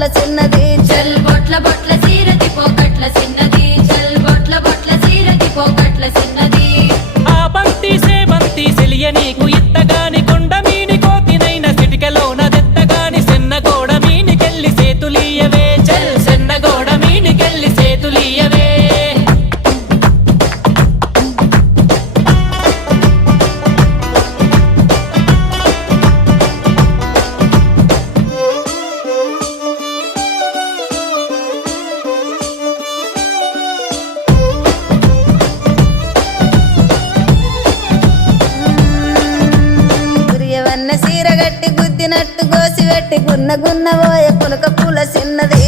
బొట్ల చిన్నది చల్ బొట్ల బొట్ల సీరది పోకట్ల చిన్నది చల్ బొట్ల బొట్ల సీరది పోకట్ల చిన్నది ఆ బంతి సేబంతి సెలియ నీకు ఇత్తగాని కొండ మీని కోతినైన సిటికలోన దెత్తగాని సెన్నగోడ మీనికెళ్ళి సేతులీయవే చల్ సెన్నగోడ మీనికెళ్ళి సేతులీయవే గురియవన్న సీర గట్టి గుద్దినట్టు గోసి పెట్టి గున్న గున్న పోయే పులక పూల చిన్నది